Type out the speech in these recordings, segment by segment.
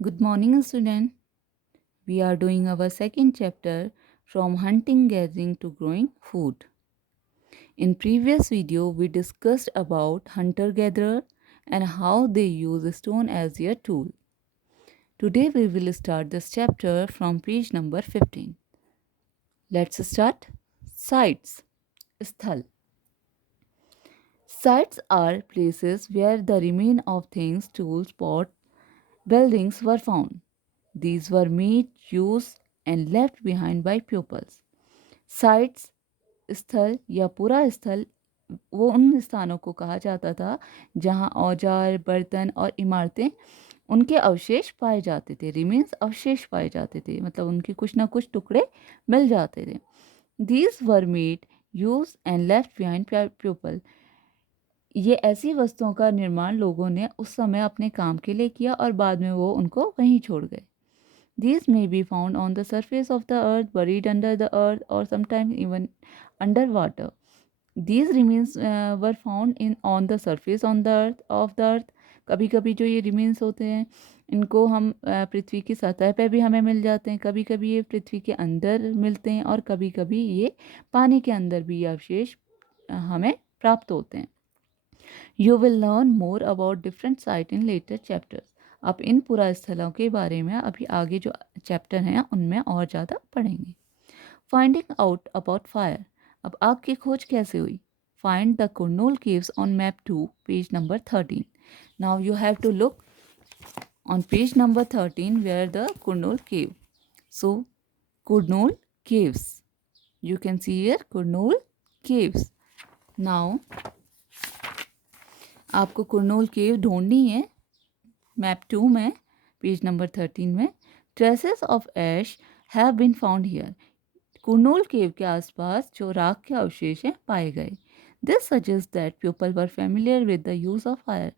Good morning, student. We are doing our second chapter from hunting gathering to growing food. In previous video we discussed about hunter gatherer and how they use stone as their tool. Today we will start this chapter from page number 15. Let's start. Sites. Sthal. Sites are places where the remain of things, tools, pot, buildings were found. These were made, used, and left behind by pupils. Sites स्थल या पूरा स्थल वो उन स्थानों को कहा जाता था जहां औजार बर्तन और इमारतें उनके अवशेष पाए जाते थे रिमेन्स अवशेष पाए जाते थे मतलब उनके कुछ ना कुछ टुकड़े मिल जाते थे these were made use and left behind people ये ऐसी वस्तुओं का निर्माण लोगों ने उस समय अपने काम के लिए किया और बाद में वो उनको वहीं छोड़ गए These may be found on the surface of the earth, buried under the earth, or sometimes even underwater. These remains were found in on the surface on the earth of the earth. कभी कभी जो ये remains होते हैं इनको हम पृथ्वी की सतह पे भी हमें मिल जाते हैं कभी कभी ये पृथ्वी के अंदर मिलते हैं और कभी कभी ये पानी के अंदर भी ये अवशेष हमें प्राप्त होते हैं you will learn more about different site in later chapters आप इन पुरा स्थलों के बारे में अभी आगे जो चैप्टर हैं उनमें और ज़्यादा पढ़ेंगे फाइंडिंग आउट अबाउट फायर अब आग की खोज कैसे हुई find the Kurnool caves on map 2 page number 13 now you have to look on page number 13 where the Kurnool cave. So Kurnool caves. You can see here Kurnool caves. Now आपको कुरनूल केव ढूंढनी है map 2 में पेज नंबर 13 में traces of ash have been found here Kurnool cave के आसपास जो राख के अवशेष हैं पाए गए this suggest that people were familiar with the use of fire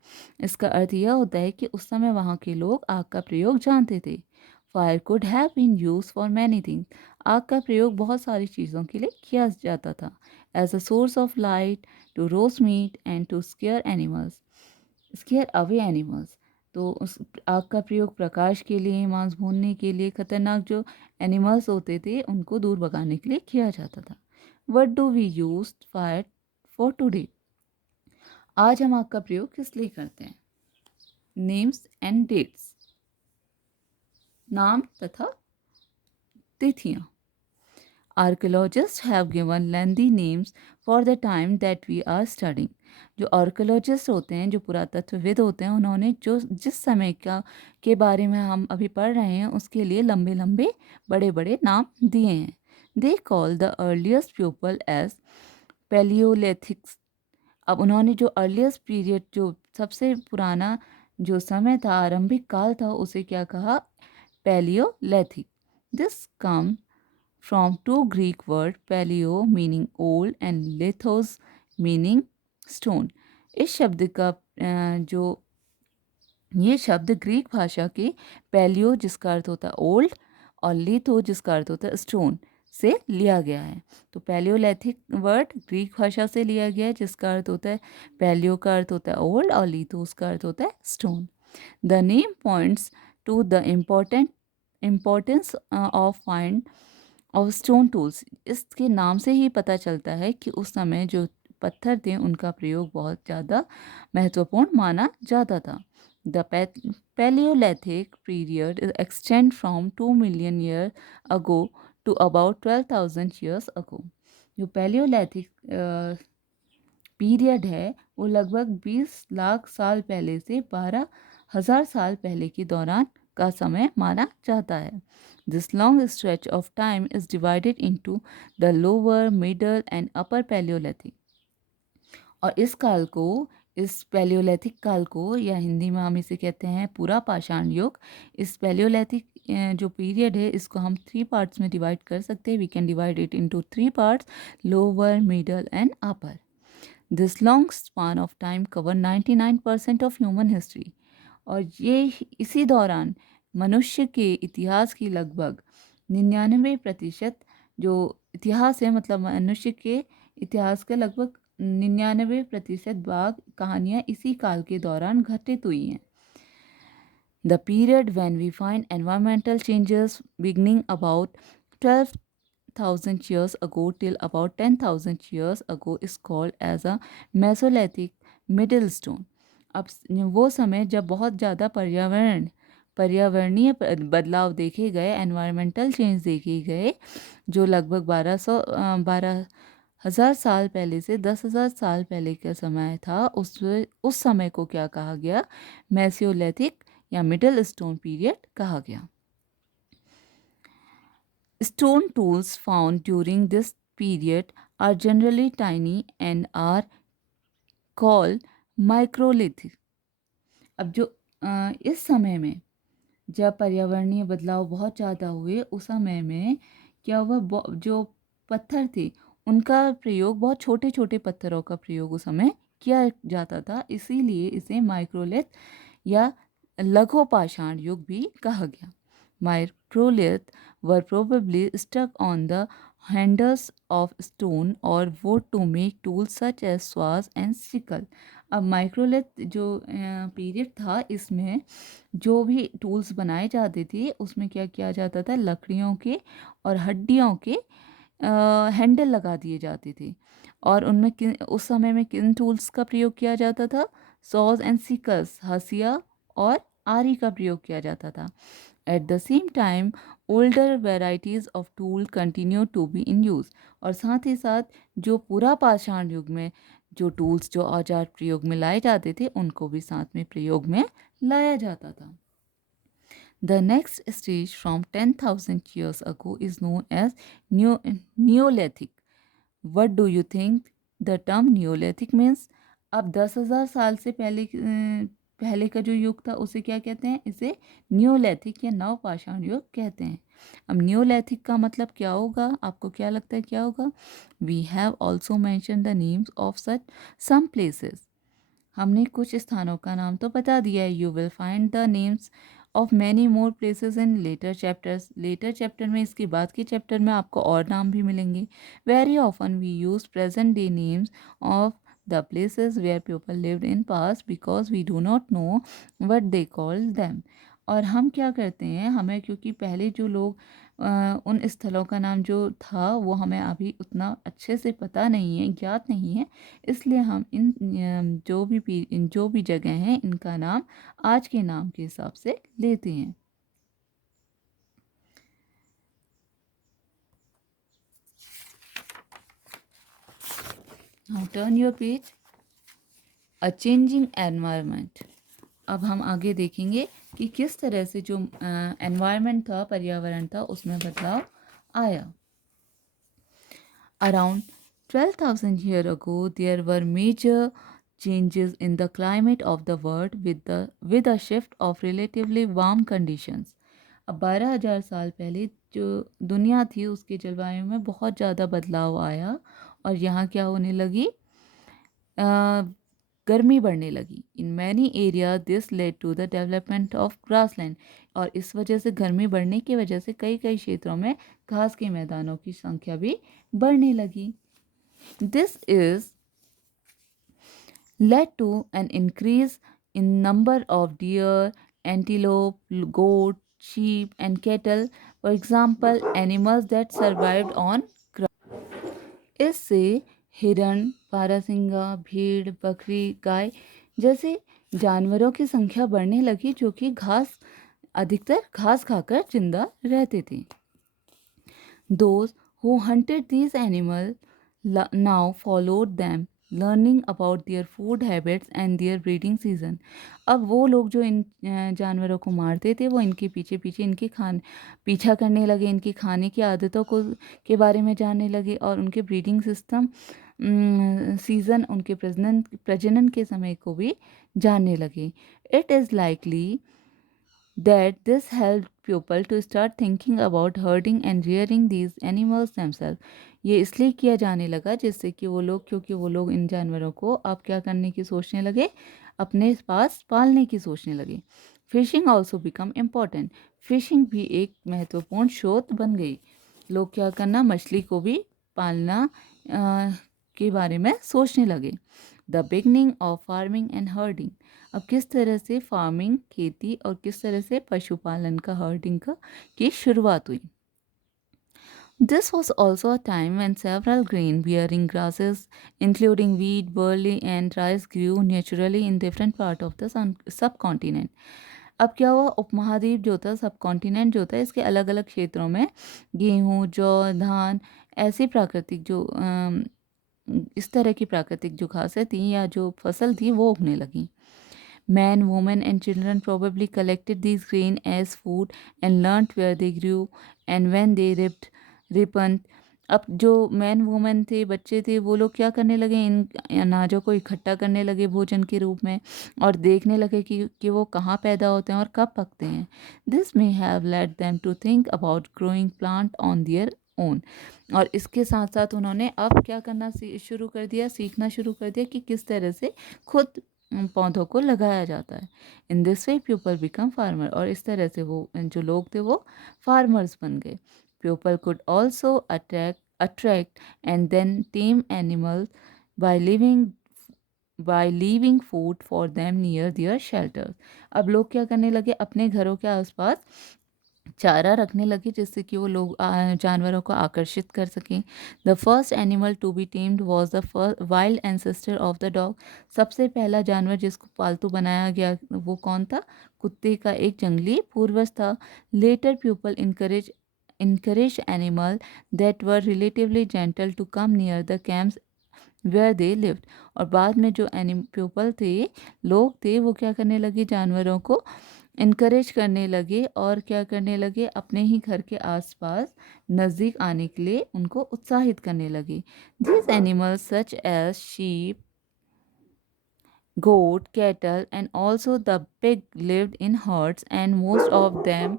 इसका अर्थ यह होता है कि उस समय वहाँ के लोग आग का प्रयोग जानते थे fire could have been use for many things आग का प्रयोग बहुत सारी चीज़ों के लिए किया जाता था as a source of light to roast meat and to scare away animals तो उस आग का प्रयोग प्रकाश के लिए मांस भूनने के लिए खतरनाक जो एनिमल्स होते थे उनको दूर भगाने के लिए किया जाता था what do we use fire for today आज हम आग का प्रयोग किस लिए करते हैं नेम्स एंड डेट्स नाम तथा तिथियां archaeologist have given lengthy names for the time that we are studying जो आर्कियोलॉजिस्ट होते हैं जो पुरातत्वविद होते हैं उन्होंने जो जिस समय का के बारे में हम अभी पढ़ रहे हैं उसके लिए लंबे लंबे बड़े बड़े नाम दिए हैं they call the earliest people as palaeolithics अब उन्होंने जो अर्लीस्ट पीरियड जो सबसे पुराना जो समय था आरंभिक काल था उसे क्या कहा Palaeolithic this come from two Greek word paleo meaning old and lithos meaning stone इस शब्द का जो ये शब्द ग्रीक भाषा के पैलियो जिसका अर्थ होता है ओल्ड और लिथो जिसका अर्थ होता है स्टोन से लिया गया है तो पैलियोलैथिक वर्ड ग्रीक भाषा से लिया गया है जिसका अर्थ होता है पैलियो का अर्थ होता है ओल्ड और लिथोस का अर्थ होता है stone the name points to the importance of find और स्टोन टूल्स इसके नाम से ही पता चलता है कि उस समय जो पत्थर थे उनका प्रयोग बहुत ज़्यादा महत्वपूर्ण माना जाता था the Palaeolithic period extend from 2 million year ago to about 12,000 years ago जो पैलियोलिथिक पीरियड है वो लगभग 20 लाख साल पहले से 12,000 साल पहले के दौरान का समय माना जाता है This long stretch of time is divided into the lower, middle and upper Paleolithic. और इस काल को इस पैलियोलिथिक काल को या हिंदी में हम इसे कहते हैं पूरा पाषाण युग इस पैलियोलिथिक जो पीरियड है इसको हम 3 पार्ट्स में डिवाइड कर सकते हैं we can divide it into 3 parts lower middle and upper this long span of time cover 99% of human history और ये इसी दौरान मनुष्य के इतिहास की लगभग 99% जो इतिहास है मतलब मनुष्य के इतिहास के लगभग 99% भाग कहानियाँ इसी काल के दौरान घटित हुई हैं The period when we find environmental changes beginning about 12,000 years ago till about 10,000 years ago is called as a Mesolithic Middle Stone. अब वो समय जब बहुत ज़्यादा पर्यावरणीय बदलाव देखे गए, एनवायरमेंटल चेंज देखे गए, जो लगभग 12,000 साल पहले से 10,000 साल पहले का समय था, उस समय को क्या कहा गया? मेसियोलिथिक या मिडिल स्टोन पीरियड कहा गया. Stone tools found during this period are generally tiny and are called microlithic. अब जो इस समय में जब पर्यावरणीय बदलाव बहुत ज़्यादा हुए, उस समय में क्या हुआ, जो पत्थर थे उनका प्रयोग, बहुत छोटे छोटे पत्थरों का प्रयोग उस समय किया जाता था, इसीलिए इसे माइक्रोलिथ या लघु पाषाण युग भी कहा गया. Microlith were probably stuck on the handles of stone or wood to make tools such as saws and sickle. अब माइक्रोलिथ जो पीरियड था, इसमें जो भी टूल्स बनाए जाते थे उसमें क्या किया जाता था, लकड़ियों के और हड्डियों के हैंडल लगा दिए जाते थे. और उनमें उस समय में किन टूल्स का प्रयोग किया जाता था? सॉज एंड सिकल्स, हसिया और आरी का प्रयोग किया जाता था. At the same time, older varieties of tool continue to be in use. और साथ ही साथ जो पूरा पाषाण युग में जो टूल्स, जो औजार प्रयोग में लाए जाते थे, उनको भी साथ में प्रयोग में लाया जाता था. The next stage from 10,000 years ago is known as Neolithic. What do you think the term Neolithic means? अब 10,000 साल से पहले का जो युग था उसे क्या कहते हैं? इसे न्यूलैथिक या नवपाषाण युग कहते हैं. अब न्यूलैथिक का मतलब क्या होगा? आपको क्या लगता है क्या होगा? We have also mention the names of such some places. हमने कुछ स्थानों का नाम तो बता दिया है. You will find the names of many more places in later chapters. Later chapter में, इसके बाद के चैप्टर में आपको और नाम भी मिलेंगे. Very often we use present day names of the places where people lived in past because we do not know what they called them. और हम क्या करते हैं, हमें क्योंकि पहले जो लोग उन स्थलों का नाम जो था वो हमें अभी उतना अच्छे से पता नहीं है, ज्ञात नहीं है, इसलिए हम इन जो भी जगह हैं इनका नाम आज के नाम के हिसाब से लेते हैं. Now turn your page. A changing environment. अब हम आगे देखेंगे कि किस तरह से जो एनवायरनमेंट था, पर्यावरण था, उसमें बदलाव आया. Around 12,000 years ago, there were major changes in the climate of the world with a shift of relatively warm conditions. अब 12,000 साल पहले जो दुनिया थी उसके जलवायु में बहुत ज़्यादा बदलाव आया और यहाँ क्या होने लगी, गर्मी बढ़ने लगी. In many area this led to the development of grassland. और इस वजह से, गर्मी बढ़ने की वजह से कई क्षेत्रों में घास के मैदानों की संख्या भी बढ़ने लगी. This is led to an increase in number of deer, antelope, goat, sheep and cattle, for example animals that survived on grass. इससे हिरण, बारहसिंगा, भेड़, बकरी, गाय जैसे जानवरों की संख्या बढ़ने लगी जो कि अधिकतर घास खाकर जिंदा रहते थे. Those who hunted these animals now followed them, learning about their food habits and their breeding season. अब वो लोग जो इन जानवरों को मारते थे वो इनके पीछे पीछे पीछा करने लगे, इनकी खाने की आदतों के बारे में जानने लगे और उनके ब्रीडिंग सिस्टम, सीज़न, उनके प्रजनन के समय को भी जानने लगे. It is likely that this helped people to start thinking about herding and rearing these animals themselves. ये इसलिए किया जाने लगा जिससे कि क्योंकि वो लोग इन जानवरों को अब क्या करने की सोचने लगे, अपने पास पालने की सोचने लगे. Fishing also become important. Fishing भी एक महत्वपूर्ण स्रोत बन गई. लोग क्या करना, मछली को भी पालना के बारे में सोचने लगे. The beginning of farming and herding. अब किस तरह से फार्मिंग, खेती और किस तरह से पशुपालन का, हर्डिंग का की शुरुआत हुई। This was also a time when several grain bearing grasses, including wheat, barley, and rice, grew naturally in different parts of the subcontinent. अब क्या हुआ, उपमहाद्वीप जो था, सब कॉन्टिनेंट जो था, इसके अलग अलग क्षेत्रों में गेहूँ, जौ, धान, ऐसी प्राकृतिक जो इस तरह की प्राकृतिक जो घासें थी या जो फसल थी वो उगने लगी। Men, women, and children probably collected these grain as food and learnt where they grew and when they ripened. अब जो मैन वुमेन थे, बच्चे थे, वो लोग क्या करने लगे, इन अनाजों को इकट्ठा करने लगे भोजन के रूप में और देखने लगे कि वो कहाँ पैदा होते हैं और कब पकते हैं। This may have led them to think about growing plant on their own. और इसके साथ साथ उन्होंने अब क्या करना शुरू कर दिया, सीखना शुरू कर दिया कि किस तरह से खुद पौधों को लगाया जाता है। In this way people become farmer, और इस तरह से वो जो लोग थे वो फार्मर्स बन गए। People could also attract and then tame animals by leaving food for them near their shelters. अब लोग क्या करने लगे, अपने घरों के आसपास चारा रखने लगे जिससे कि वो लोग जानवरों को आकर्षित कर सकें। The first animal to be tamed was the wild ancestor of the dog. सबसे पहला जानवर जिसको पालतू बनाया गया वो कौन था, कुत्ते का एक जंगली पूर्वज था। Later people encourage animal that were relatively gentle to come near the camps where they lived। और बाद में जो पीपल थे, लोग थे, वो क्या करने लगे, जानवरों को इनकरेज करने लगे और क्या करने लगे, अपने ही घर के आसपास नज़दीक आने के लिए उनको उत्साहित करने लगे। These animals such as sheep, goat, cattle and also the pig lived in herds and most of them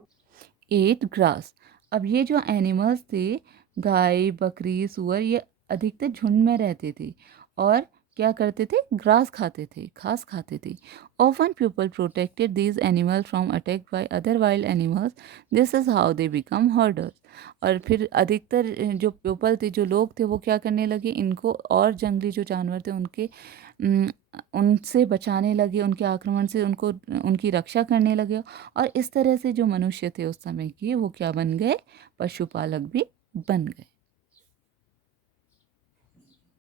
ate grass। अब ये जो एनिमल्स थे, गाय, बकरी, सुअर, ये अधिकतर झुंड में रहते थे और क्या करते थे, ग्रास खाते थे, घास खाते थे। Often people protected these animal from attack by other wild animals. This is how they become herders. और फिर अधिकतर जो पीपल थे, जो लोग थे, वो क्या करने लगे, इनको और जंगली जो जानवर थे उनके उनसे बचाने लगे, उनके आक्रमण से उनको उनकी रक्षा करने लगे। और इस तरह से जो मनुष्य थे उस समय के, वो क्या बन गए, पशुपालक भी बन गए।